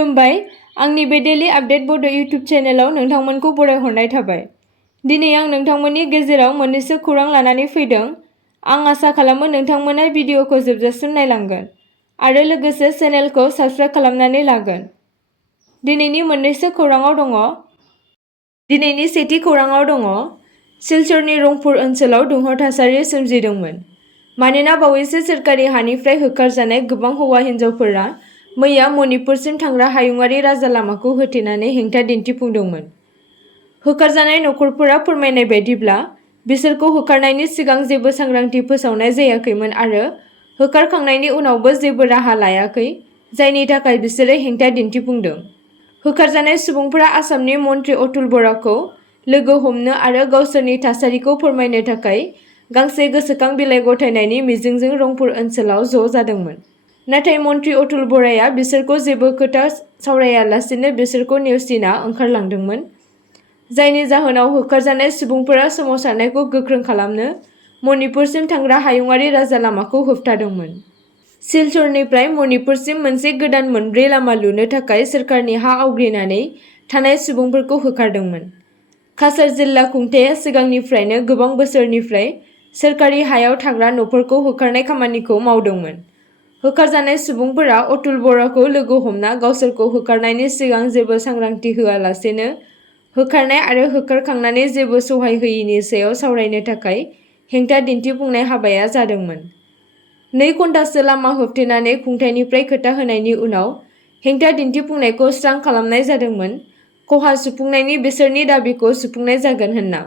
खुलुमबाय आंनि बे डेली आपडेट बड' इउटिउब चेनेलाव नोंथांमोनखौ बरायहरनाय थाबाय। दिनै आं नोंथांमोननि गेजेराव मोननैसो खौरां लानानै फैदों। आं आसा खालामो नोंथांमोना भिडिअखौ जोबजासिम नायलांगोन आरो लोगोसे चेनेलखौ साबस्क्राइब खालामनानै लागोन। दिनैनि मोननैसो खौराङाव दङ। दिनैनि सेथि खौराङाव दङ सिलचरनि रंपुर ओनसोलाव दुंहाव थासारि सोमजिदोंमोन मानोना बावैसो सोरखारि हानिफ्राय होखारजानाय गोबां हौवा हिन्जावफोरा मैया मणिपुरसिम थांग्रा हायुंआरि राजा लामाखौ होथेनानै हेंथा दिन्थिफुंदोंमोन। होखारजानाय नखरफोरा फोरमायनाय बायदिब्ला बिसोरखौ होखारनायनि सिगां जेबो सांग्रांथि फोसावनाय जायाखैमोन आरो होखारखांनायनि उनावबो जेबो राहा लायाखै, जायनि थाखाय बिसोरो हेंथा दिन्थिफुंदों। होखारजानाय सुबुंफोरा आसामनि मन्त्रि अतुल बराखौ लोगो हमनो आरो गावसोरनि थासारिखौ फोरमायनो थाखाय गांसे गोसोखां बिलाइ गथायनायनि मिजिंजों रंपुर ओनसोलाव ज' जादोंमोन। नाथाय मन्त्रि अतुल बराया बिसोरखौ जेबो खोथा सावरायालासेनो बिसोरखौ नेवसिना ओंखारलांदोंमोन, जायनि जाहोनाव होखारजानाय सुबुंफोरा सोमावसारनायखौ गोख्रों खालामनो मणिपुरसिम थांग्रा हायुंआरि राजा लामाखौ होबथादोंमोन। सिलचरनिफ्राय मणिपुरसिम मोनसे गोदान मोनब्रै लामा लुनो थाखाय सोरखारनि हा आवग्रिनानै थानाय सुबुंफोरखौ होखारदोंमोन। काछार जिल्ला खुंथायआ सिगांनिफ्रायनो गोबां बोसोरनिफ्राय सोरखारि हायाव थाग्रा न'फोरखौ होखारनाय खामानिखौ मावदोंमोन। होखारजानाय सुबुंफोरा अतुल बराखौ लोगो हमना गावसोरखौ होखारनायनि सिगां जेबो सांग्रांथि होआलासेनो होखारनाय आरो होखारखांनानै जेबो सहाय होयिनि सायाव सावरायनो थाखाय हेंथा दिन्थिफुंनाय हाबाया जादोंमोन। 2 घन्टासो लामा होबथेनानै खुंथायनिफ्राय खोथा होनायनि उनाव हेंथा दिन्थिफुंनायखौ स्रां खालामनाय जादोंमोन, खहा सुफुंनायनि बिसोरनि दाबिखौ सुफुंनाय जागोन होनना।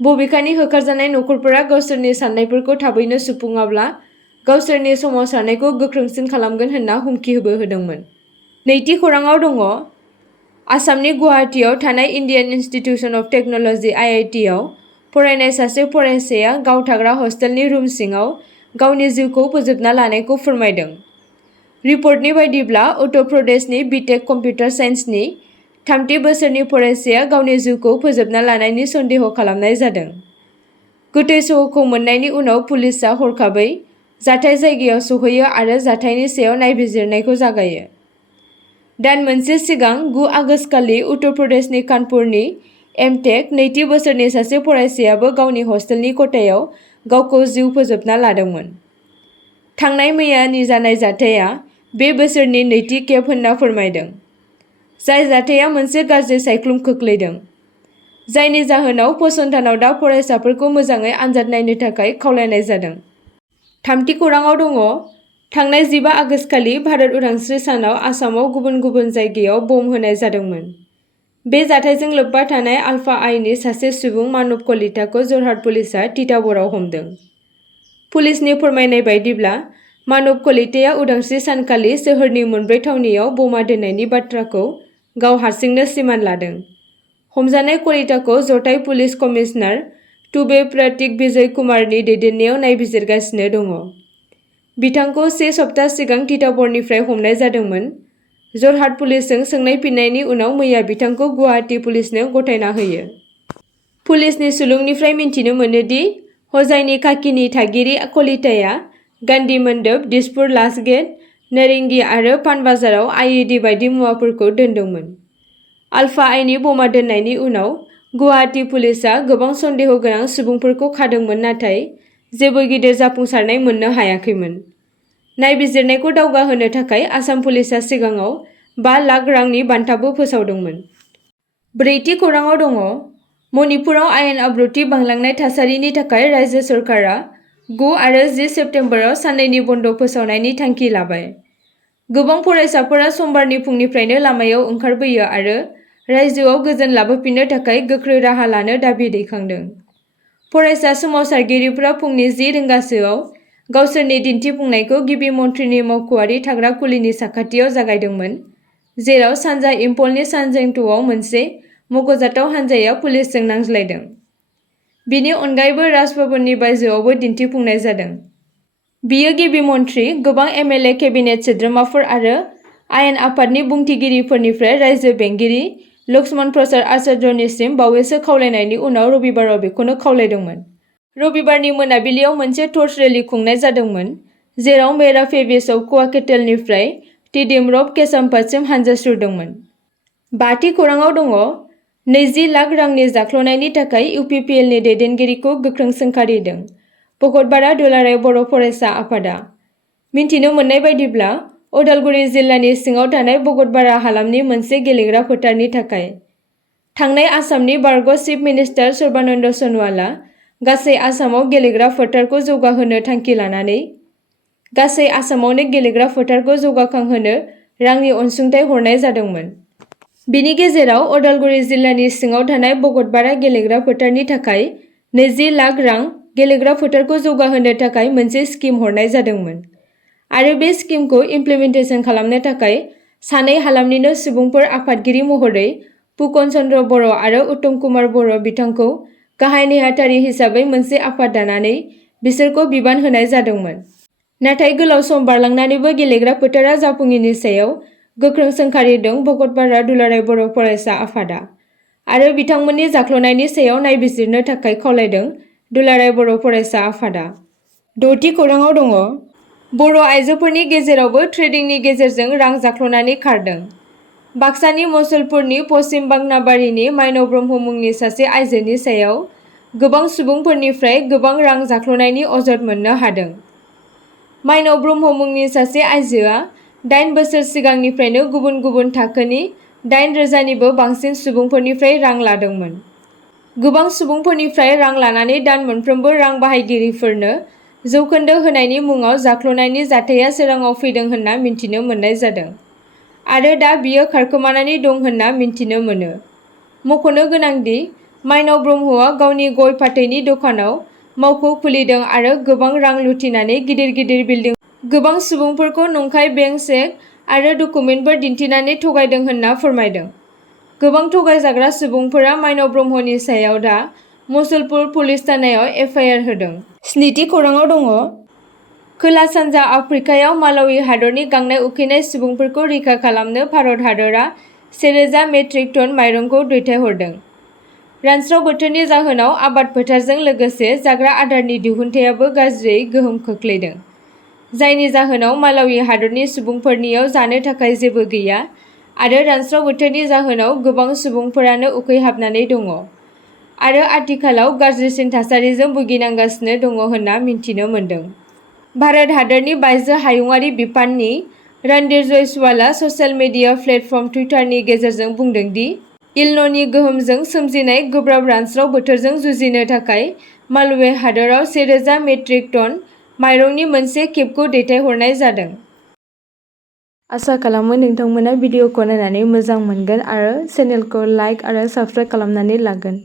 बबेखानि होखारजानाय नखरफोरा गावसोरनि सान्नायफोरखौ थाबैनो सुफुङाब्ला गावसोरनि सोमावसारनायखौ गोख्रोंसिन खालामगोन होनना हुमखिबो होदोंमोन। नैथि खौराङाव दङ आसामनि गुवाहाटीआव थानाय Indian institution of technology IIT आव फरायनाय सासे फरायसाया गाव थाग्रा हस्टेलनि रुम सिङाव गावनि जिउखौ फोजोबना लानायखौ फोरमायदों। रिपर्टनि बायदिब्ला उत्तर प्रदेशनि बिटेक कम्पिउटार साइन्सनि 3थि बोसोरनि फरायसाया गावनि जिउखौ फोजोबना लानायनि सन्देह खालामनाय जादों। गोथै सह'खौ मोननायनि उनाव पुलिसआ हरखाबै जाथाय जायगायाव सौहैयो आरो जाथायनि सायाव नायबिजिरनायखौ जागायो। दान मोनसे सिगां 9 आगस्तखालि उत्तर प्रदेशनि कानपुरनि एमटेक 2थि बोसोरनि सासे फरायसायाबो गावनि हस्टेलनि खथायाव गावखौ जिउ फोजोबना लादोंमोन। थांनाय मैयानि जानाय जाथाया बे बोसोरनि 2थि खेब होनना फोरमायदों, जाय जाथाया मोनसे गाज्रि सायख्लुम खोख्लैदों, जायनि जाहोनाव फसंथानाव दा फरायसाफोरखौ मोजाङै आनजाद नायनो थाखाय खावलायनाय जादों। थामथि खौराङाव दङ थांनाय 15 आगस्तखालि भारत उदांस्रि सानाव आसामाव गुबुन गुबुन जायगायाव बम होनाय जादोंमोन। बे जाथायजों लोब्बा थानाय आलफा आइनि सासे सुबुं मानब कलिताखौ जरहाट पुलिसआ तिताबराव हमदों। पुलिसनि फोरमायनाय बायदिब्ला मानब कलिताया उदांस्रि सानखालि सोहोरनि मोनब्रै थावनियाव बमा दोननायनि बाथ्राखौ गाव हारसिंनो सिमान लादों। हमजानाय कलिताखौ जथाय पुलिस कमिशनार टुबे प्रतीक विजय कुमारनि दैदेननायाव नायबिजिरगासिनो दङ। बिथांखौ 1 सप्ता सिगां तिताबरनिफ्राय हमनाय जादोंमोन। जरहाट पुलिसजों सोंनाय फिननायनि उनाव मैया बिथांखौ गुवाहाटी पुलिसनो गथायना होयो। पुलिसनि सुलुंनिफ्राय मिन्थिनो मोनोदि हजाइनि खाखिनि थागिरि कलिताया गान्धी मन्दप, दिसपुर लास्टगेट, नारेंगी आरो पानबाजाराव IED बायदि मुवाफोरखौ दोनदोंमोन। आलफा आइनि बमा दोननायनि उनाव गुवाहाटी पुलिसआ गोबां सन्देह गोनां सुबुंफोरखौ खादोंमोन नाथाय जेबो गिदिर जाफुंसारनाय मोननो हायाखैमोन। नायबिजिरनायखौ दावगाहोनो थाखाय आसाम पुलिसआ सिगाङाव 5 लाख रांनि बान्थाबो फोसावदोंमोन। ब्रैथि खौराङाव दङ मणिपुराव आयेन आब्रुथि बांलांनाय थासारिनि थाखाय रायजो सरकारा 9 आरो 10 सेप्तेम्बराव साननैनि बन्द फोसावनायनि थांखि लाबाय। गोबां फरायसाफोरा समबारनि फुंनिफ्रायनो लामायाव ओंखारबोयो आरो रायजोआव गोजोन लाबोफिननो थाखाय गोख्रै राहा लानो दाबि दैखांदों। फरायसा सोमावसारगिरिफोरा फुंनि 10 रिंगासोआव गावसोरनि दिन्थिफुंनायखौ गिबि मन्थ्रिनि मावख'आरि थाग्रा खुलिनि साखाथियाव जागायदोंमोन, जेराव सानजा इम्फलनि सानजेंट'आव मोनसे मख'जाथाव हानजाया पुलिसजों नांज्लायदों। बिनि अनगायैबो राजभवननि बायजोआवबो दिन्थिफुंनाय जादों। बियो गिबि मन्थ्रि, गोबां MLA, केबिनेट सोद्रोमाफोर आरो आयेन आफादनि बुंथिगिरिफोरनिफ्राय रायजो बेंगिरि लक्ष्मण प्रसाद आचार्यनिसिम बावैसो खावलायनायनि उनाव रबिबाराव बेखौनो खावलायदोंमोन। रबिबारनि मोनाबिलियाव मोनसे टर्च रेली खुंनाय जादोंमोन, जेराव मेरा फेभिस अफ कुवाकेटेलनिफ्राय टिडिमरब केसाम्पादसिम हानजा सुरदोंमोन। बाथि खौराङाव दङ 20 लाख रांनि जाख्ल'नायनि थाखाय इउपिपिएलनि दैदेनगिरिखौ गोख्रों सोंखारिदों भकतपारा दुलाराय बर' फरायसा आफादा। मिन्थिनो मोननाय बायदिब्ला उदालगुरि जिल्लानि सिङाव थानाय भकतपारा हालामनि मोनसे गेलेग्रा फोथारनि थाखाय थांनाय आसामनि बारग' चिफ मिनिस्टार सर्बानन्द सन'वालआ गासै आसामाव गेलेग्रा फोथारखौ जौगाहोनो थांखि लानानै गासै आसामावनो गेलेग्रा फोथारखौ जौगाखांहोनो रांनि अनसुंथाइ हरनाय जादोंमोन। बिनि गेजेराव उदालगुरि जिल्लानि सिङाव थानाय भकतपारा गेलेग्रा फोथारनि थाखाय 20 लाख रां, गेलेग्रा फोथारखौ जौगाहोनो थाखाय मोनसे स्किम हरनाय जादोंमोन आरो बे स्किमखौ इमप्लिमेन्टेसन खालामनो थाखाय सानै हालामनिनो सुबुंफोर आफादगिरि महरै फुकन चन्द्र बर' आरो उत्तम कुमार बर' बिथांखौ गाहाय नेहाथारि हिसाबै मोनसे आफाद दानानै बिसोरखौ बिबान होनाय जादोंमोन। नाथाय गोलाव सम बारलांनानैबो गेलेग्रा फोथारा जाफुङैनि सायाव गोख्रों सोंखारिदों भकतपारा दुलाराय बर' फरायसा आफादा आरो बिथांमोननि जाख्ल'नायनि सायाव नायबिजिरनो थाखाय खावलायदों दुलाराय बर' फरायसा आफादा। 6थि खौराङाव दङ बर' आइजोफोरनि गेजेरावबो ट्रेडिंनि गेजेरजों रां जाख्ल'नानै खारदों। बाक्सानि मसलपुरनि पश्चिम बांनाबारिनि माइनाव ब्रह्म मुंनि सासे आइजोनि सायाव गोबां सुबुंफोरनिफ्राय गोबां रां जाख्ल'नायनि अजद मोननो हादों। माइनाव ब्रह्म मुंनि सासे आइजोआ 8 बोसोर सिगांनिफ्रायनो गुबुन गुबुन थाखोनि 8,000निबो बांसिन सुबुंफोरनिफ्राय रां लादोंमोन। गोबां सुबुंफोरनिफ्राय रां लानानै दान मोनफ्रोमबो रां बाहायगिरिफोरनो जौखोन्दो होनायनि मुङाव जाख्ल'नायनि जाथाया सोराङाव फैदों होनना मिन्थिनो मोननाय जादों आरो दा बियो खारखोमानानै दं होनना मिन्थिनो मोनो। मख'नो गोनांदि माइनाव ब्रह्मआ गावनि गय फाथैनि दखानाव मावख' खुलिदों आरो गोबां रां लुथिनानै गिदिर गिदिर बिल्डिं गोबां सुबुंफोरखौ नंखाय बेंक चेक आरो डकुमेन्टफोर दिन्थिनानै थगायदों होनना फोरमायदों। गोबां थगायजाग्रा सुबुंफोरा माइनाव ब्रह्मनि सायाव दा मसलपुर पुलिस थानायाव एफआइआर होदों। 7थि खौराङाव दङ खोला-सानजा आफ्रिकायाव मालावी हादरनि गांनाय उखैनाय सुबुंफोरखौ रैखा खालामनो भारत हादरा 1000 मेट्रिक टन माइरंखौ दैथायहरदों। रानस्राव बोथोरनि जाहोनाव आबाद फोथारजों लोगोसे जाग्रा आदारनि दिहुनथायाबो गाज्रियै गोहोम खोख्लैदों, जायनि जाहोनाव मालावी हादरनि सुबुंफोरनियाव जानो थाखाय जेबो गैया आरो रानस्राव बोथोरनि जाहोनाव गोबां सुबुंफोरानो उखैहाबनानै दङ आरो आथिखालाव गाज्रिसिन थासारिजों भुगिनांगासिनो दङ होनना मिन्थिनो मोन्दों। भारत हादरनि बायजो हायुंआरि बिफाननि रणधीर जयसवालआ ससियेल मिडिया प्लेटफर्म टुइटारनि गेजेरजों बुंदों दि इलन'नि गोहोमजों सोमजिनाय गोब्राब रानस्राव बोथोरजों जुजिनो थाखाय मालवे हादराव 1000 मेट्रिक टन माइरंनि मोनसे खेपखौ दैथायहरनाय जादों। आसा खालामो नोंथांमोना भिडिअखौ नायनानै मोजां मोनगोन आरो चेनेलखौ लाइक आरो साबस्क्राइब खालामनानै लागोन।